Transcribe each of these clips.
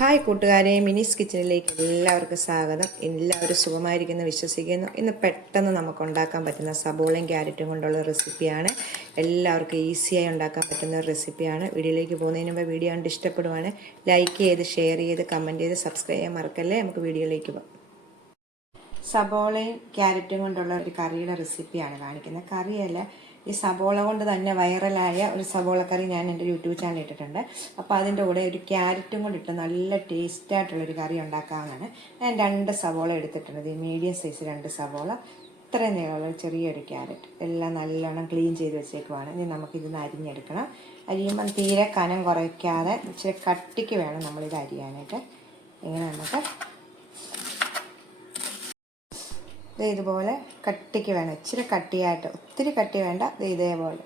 Hi കൂട്ടുകാരെ, മിനിസ് കിച്ചണിലേക്ക് എല്ലാവർക്കും സ്വാഗതം. എല്ലാവരും സുഖമായിരിക്കുന്നു വിശ്വസിക്കുന്നു. ഇന്ന് പെട്ടെന്ന് നമുക്ക് ഉണ്ടാക്കാൻ പറ്റുന്ന സബോളയും ക്യാരറ്റും കൊണ്ടുള്ള റെസിപ്പിയാണ്. എല്ലാവർക്കും ഈസിയായി ഉണ്ടാക്കാൻ പറ്റുന്ന ഒരു റെസിപ്പിയാണ്. വീഡിയോയിലേക്ക് പോകുന്നതിന് മുമ്പ് വീഡിയോ കണ്ട് ഇഷ്ടപ്പെടുവാണ് ലൈക്ക് ചെയ്ത്, ഷെയർ ചെയ്ത്, കമൻറ്റ് ചെയ്ത്, സബ്സ്ക്രൈബ് ചെയ്യാൻ മറക്കല്ലേ. നമുക്ക് വീഡിയോയിലേക്ക് പോകാം. സബോളയും ക്യാരറ്റും കൊണ്ടുള്ള ഒരു കറിയുടെ റെസിപ്പിയാണ് കാണിക്കുന്നത്. കറിയല്ല, ഈ സബോള കൊണ്ട് തന്നെ വൈറലായ ഒരു സബോള കറി ഞാൻ എൻ്റെ യൂട്യൂബ് ചാനൽ ഇട്ടിട്ടുണ്ട്. അപ്പോൾ അതിൻ്റെ കൂടെ ഒരു ക്യാരറ്റും കൂടി ഇട്ട് നല്ല ടേസ്റ്റായിട്ടുള്ളൊരു കറി ഉണ്ടാക്കാവുന്നതാണ്. ഞാൻ 2 സബോള എടുത്തിട്ടുണ്ട്. ഈ മീഡിയം സൈസ് 2 സബോള, ഇത്രയും നീളമുള്ള ചെറിയൊരു ക്യാരറ്റ്, എല്ലാം നല്ലോണം ക്ലീൻ ചെയ്ത് വെച്ചേക്കുവാണ്. ഇനി നമുക്കിതൊന്ന് അരിഞ്ഞെടുക്കണം. അരിയുമ്പം തീരെ കനം കുറയ്ക്കാതെ ഇച്ചിരി കട്ടിക്ക് വേണം നമ്മളിത് അരിയാനായിട്ട്. ഇങ്ങനെ നമുക്ക് ഇതുപോലെ കട്ടിക്ക് വേണം, ഇച്ചിരി കട്ടിയായിട്ട്, ഒത്തിരി കട്ടി വേണ്ട. ഇതേപോലെ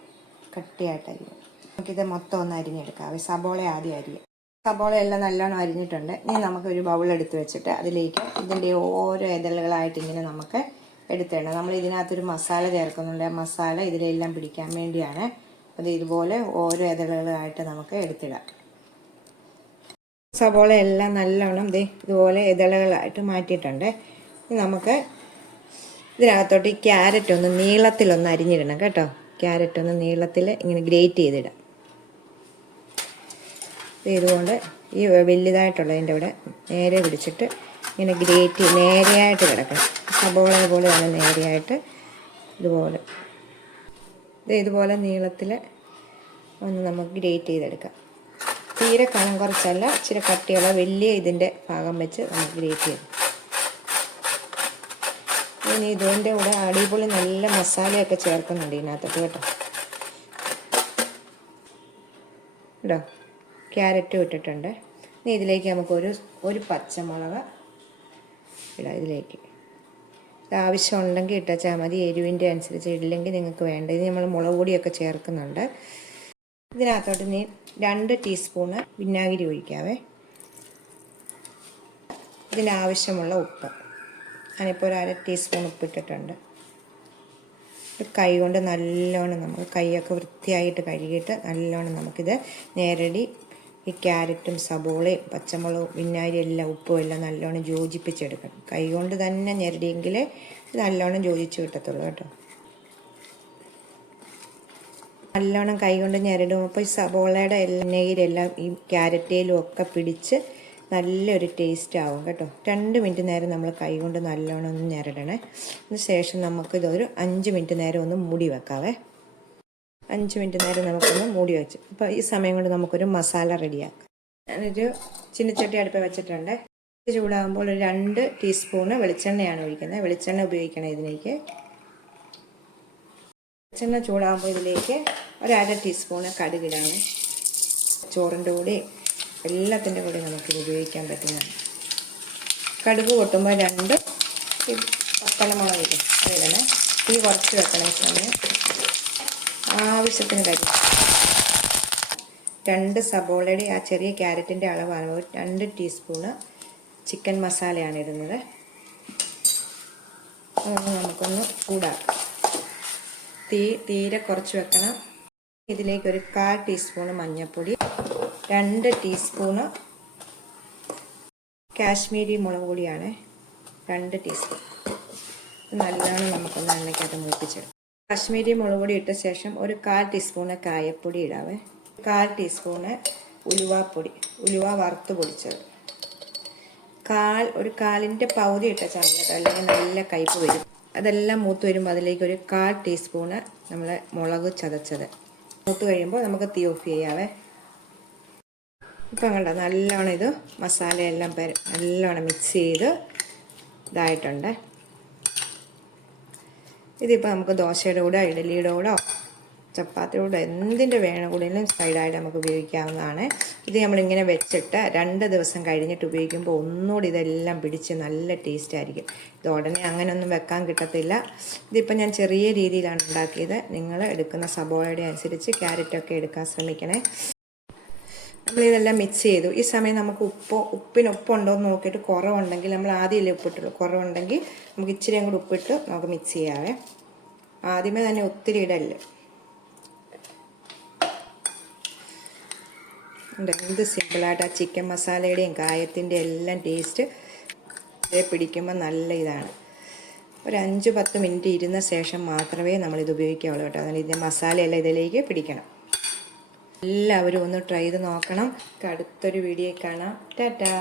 കട്ടിയായിട്ട് അരിയും. നമുക്കിത് മൊത്തം ഒന്ന് അരിഞ്ഞെടുക്കാം. സബോള ആദ്യം അരിയാം. സബോള എല്ലാം നല്ലോണം അരിഞ്ഞിട്ടുണ്ട്. ഇനി നമുക്കൊരു ബൗളെടുത്ത് വെച്ചിട്ട് അതിലേക്ക് ഇതിൻ്റെ ഓരോ ഇതളുകളായിട്ട് ഇങ്ങനെ നമുക്ക് എടുത്തിടണം. നമ്മൾ ഇതിനകത്തൊരു മസാല ചേർക്കുന്നുണ്ട്. ആ മസാല ഇതിലെല്ലാം പിടിക്കാൻ വേണ്ടിയാണ്. അത് ഇതുപോലെ ഓരോ ഇതളുകളായിട്ട് നമുക്ക് എടുത്തിടാം. സബോള എല്ലാം നല്ലോണം ഇതുപോലെ ഇതളുകളായിട്ട് മാറ്റിയിട്ടുണ്ട്. ഇനി നമുക്ക് ഇതിനകത്തോട്ട് ഈ ക്യാരറ്റ് ഒന്ന് നീളത്തിലൊന്ന് അരിഞ്ഞിടണം കേട്ടോ. ക്യാരറ്റ് ഒന്ന് നീളത്തിൽ ഇങ്ങനെ ഗ്രേറ്റ് ചെയ്തിടാം. ഇതുകൊണ്ട് ഈ വലുതായിട്ടുള്ളതിൻ്റെ ഇവിടെ നേരെ പിടിച്ചിട്ട് ഇങ്ങനെ ഗ്രേറ്റ് നേരെയായിട്ട് കിടക്കണം. സബോള പോലെ തന്നെ നേരെയായിട്ട് ഇതുപോലെ നീളത്തിൽ ഒന്ന് നമുക്ക് ഗ്രേറ്റ് ചെയ്തെടുക്കാം. തീരെ കനം കുറച്ചല്ല, ഇച്ചിരി കട്ടിയുള്ള വലിയ ഇതിൻ്റെ ഭാഗം വെച്ച് നമുക്ക് ഗ്രേറ്റ് ചെയ്യാം. ഇനി ഇതിൻ്റെ കൂടെ അടിപൊളി നല്ല മസാലയൊക്കെ ചേർക്കുന്നുണ്ട് ഇതിനകത്തോട്ട് കേട്ടോ. ക്യാരറ്റും ഇട്ടിട്ടുണ്ട്. ഇനി ഇതിലേക്ക് നമുക്ക് ഒരു പച്ചമുളക് ഇടാം. ഇതിലേക്ക് ആവശ്യമുണ്ടെങ്കിൽ ഇട്ടാൽ മതി, എരിവിൻ്റെ അനുസരിച്ച്. ഇല്ലെങ്കിൽ നിങ്ങൾക്ക് വേണ്ട. ഇത് നമ്മൾ മുളക് പൊടിയൊക്കെ ചേർക്കുന്നുണ്ട്. ഇതിനകത്തോട്ട് ഇനി 2 ടീസ്പൂണ് വിനാഗിരി ഒഴിക്കാവേ. ഇതിനാവശ്യമുള്ള ഉപ്പ് ഞാനിപ്പോൾ ഒരു 1/2 ടീസ്പൂൺ ഉപ്പിട്ടിട്ടുണ്ട്. കൈ കൊണ്ട് നല്ലോണം നമുക്ക് കൈയൊക്കെ വൃത്തിയായിട്ട് കഴുകിയിട്ട് നല്ലോണം നമുക്കിത് നേരടി ഈ ക്യാരറ്റും സബോളയും പച്ചമുളകും വിനാഗിരി എല്ലാം ഉപ്പും എല്ലാം നല്ലോണം യോജിപ്പിച്ചെടുക്കണം. കൈ കൊണ്ട് തന്നെ ഞെരടിയെങ്കിൽ ഇത് നല്ലോണം യോജിച്ച് കിട്ടത്തുള്ളൂ കേട്ടോ. നല്ലോണം കൈ കൊണ്ട് ഞെരടും. അപ്പോൾ ഈ സബോളയുടെ എണ്ണയിലെല്ലാം ഈ ക്യാരറ്റയിലും ഒക്കെ പിടിച്ച് നല്ലൊരു ടേസ്റ്റ് ആവും കേട്ടോ. 2 മിനിറ്റ് നേരം നമ്മൾ കൈ കൊണ്ട് നല്ലോണം ഒന്ന് ഞെരടണേ. അതിന് ശേഷം നമുക്കിതൊരു 5 മിനിറ്റ് നേരം ഒന്ന് മൂടി വെക്കാവേ. 5 മിനിറ്റ് നേരം നമുക്കൊന്ന് മൂടി വെച്ച്. അപ്പോൾ ഈ സമയം കൊണ്ട് നമുക്കൊരു മസാല റെഡിയാക്കാം. ഞാനൊരു ചീനച്ചട്ടി അടുപ്പ് വെച്ചിട്ടുണ്ട്. ചൂടാകുമ്പോൾ ഒരു 2 ടീസ്പൂണ് വെളിച്ചെണ്ണയാണ് ഒഴിക്കുന്നത്. വെളിച്ചെണ്ണ ഉപയോഗിക്കണം ഇതിലേക്ക്. വെളിച്ചെണ്ണ ചൂടാകുമ്പോൾ ഇതിലേക്ക് ഒരു 1/2 ടീസ്പൂണ് കടുകിടാണ്. ചോറിൻ്റെ കൂടെ എല്ലാത്തിൻ്റെ കൂടെ നമുക്കിത് ഉപയോഗിക്കാൻ പറ്റുന്നതാണ്. കടുക് പൊട്ടുമ്പോൾ 2 പത്തലമുളക് ഇടണേ. തീ കുറച്ച് വെക്കണം. സമയം ആവശ്യത്തിന് കരി. 2 സബോളയുടെ ആ ചെറിയ ക്യാരറ്റിൻ്റെ അളവാണ്. 2 ടീസ്പൂണ് ചിക്കൻ മസാലയാണ് ഇടുന്നത്. അതൊന്ന് നമുക്കൊന്ന് ചൂടാക്കാം. തീരെ കുറച്ച് വെക്കണം. ഇതിലേക്ക് ഒരു 1/4 ടീസ്പൂണ് മഞ്ഞൾപ്പൊടി, 2 ടീസ്പൂണ് കാശ്മീരി മുളക് പൊടിയാണ്, 2 ടീസ്പൂൺ. നല്ലോണം നമുക്കൊന്ന് എണ്ണയ്ക്കകത്ത് മൂപ്പിച്ചെടുക്കാം. കാശ്മീരി മുളക് പൊടി ഇട്ട ശേഷം ഒരു 1/4 ടീസ്പൂണ് കായപ്പൊടി ഇടാവേ. 1/4 ടീസ്പൂണ് ഉലുവാപ്പൊടി, ഉലുവ വറുത്ത് പൊടിച്ചത്. ഒരു 1/4ൻ്റെ പകുതി ഇട്ട ചാനൽ, അല്ലെങ്കിൽ നല്ല കയ്പ്പ് വരും. അതെല്ലാം മൂത്ത് വരുമ്പോൾ അതിലേക്ക് ഒരു 1/4 ടീസ്പൂണ് നമ്മളെ മുളക് ചതച്ചത്. മൂത്ത് കഴിയുമ്പോൾ നമുക്ക് തീ ഓഫ് ചെയ്യാവേ. ഇപ്പം കണ്ടോ, നല്ലോണം ഇത് മസാലയെല്ലാം നല്ലോണം മിക്സ് ചെയ്ത് ഇതായിട്ടുണ്ട്. ഇതിപ്പോൾ നമുക്ക് ദോശയുടെ കൂടെ, ഇഡലിയുടെ കൂടെ, ചപ്പാത്തിയുടെ കൂടെ, എന്തിൻ്റെ കൂടെയും സൈഡായിട്ട് നമുക്ക് ഉപയോഗിക്കാവുന്നതാണ്. ഇത് നമ്മളിങ്ങനെ വെച്ചിട്ട് 2 ദിവസം കഴിഞ്ഞിട്ട് ഉപയോഗിക്കുമ്പോൾ ഒന്നുകൂടി ഇതെല്ലാം പിടിച്ച് നല്ല ടേസ്റ്റ് ആയിരിക്കും. ഇത് ഉടനെ അങ്ങനെയൊന്നും വെക്കാൻ കിട്ടത്തില്ല. ഇതിപ്പോൾ ഞാൻ ചെറിയ രീതിയിലാണ് ഉണ്ടാക്കിയത്. നിങ്ങൾ എടുക്കുന്ന സബോളയുടെ അനുസരിച്ച് ക്യാരറ്റൊക്കെ എടുക്കാൻ ശ്രമിക്കണേ. നമ്മളിതെല്ലാം മിക്സ് ചെയ്തു. ഈ സമയം നമുക്ക് ഉപ്പിന് ഉപ്പുണ്ടോ എന്ന് നോക്കിയിട്ട് കുറവുണ്ടെങ്കിൽ, നമ്മൾ ആദ്യമല്ലേ ഉപ്പിട്ടുള്ളൂ, കുറവുണ്ടെങ്കിൽ നമുക്ക് ഇച്ചിരിയും കൂടി ഉപ്പിട്ട് നമുക്ക് മിക്സ് ചെയ്യാവേ. ആദ്യമേ തന്നെ ഒത്തിരി ഇടല്ലേ. എന്ത് സിമ്പിളായിട്ട് ആ ചിക്കൻ മസാലയുടെയും കായത്തിൻ്റെ എല്ലാം ടേസ്റ്റ് പിടിക്കുമ്പോൾ നല്ല ഇതാണ്. ഒരു 5-10 മിനിറ്റ് ഇരുന്ന ശേഷം മാത്രമേ നമ്മളിത് ഉപയോഗിക്കാവുള്ളൂ കേട്ടോ. അതിന് ഇതിൻ്റെ മസാലയെല്ലാം ഇതിലേക്ക് പിടിക്കണം. എല്ലാവരും ഒന്ന് ട്രൈ ചെയ്ത് നോക്കണം. അടുത്തൊരു വീഡിയോ കാണാം. ടാറ്റാ.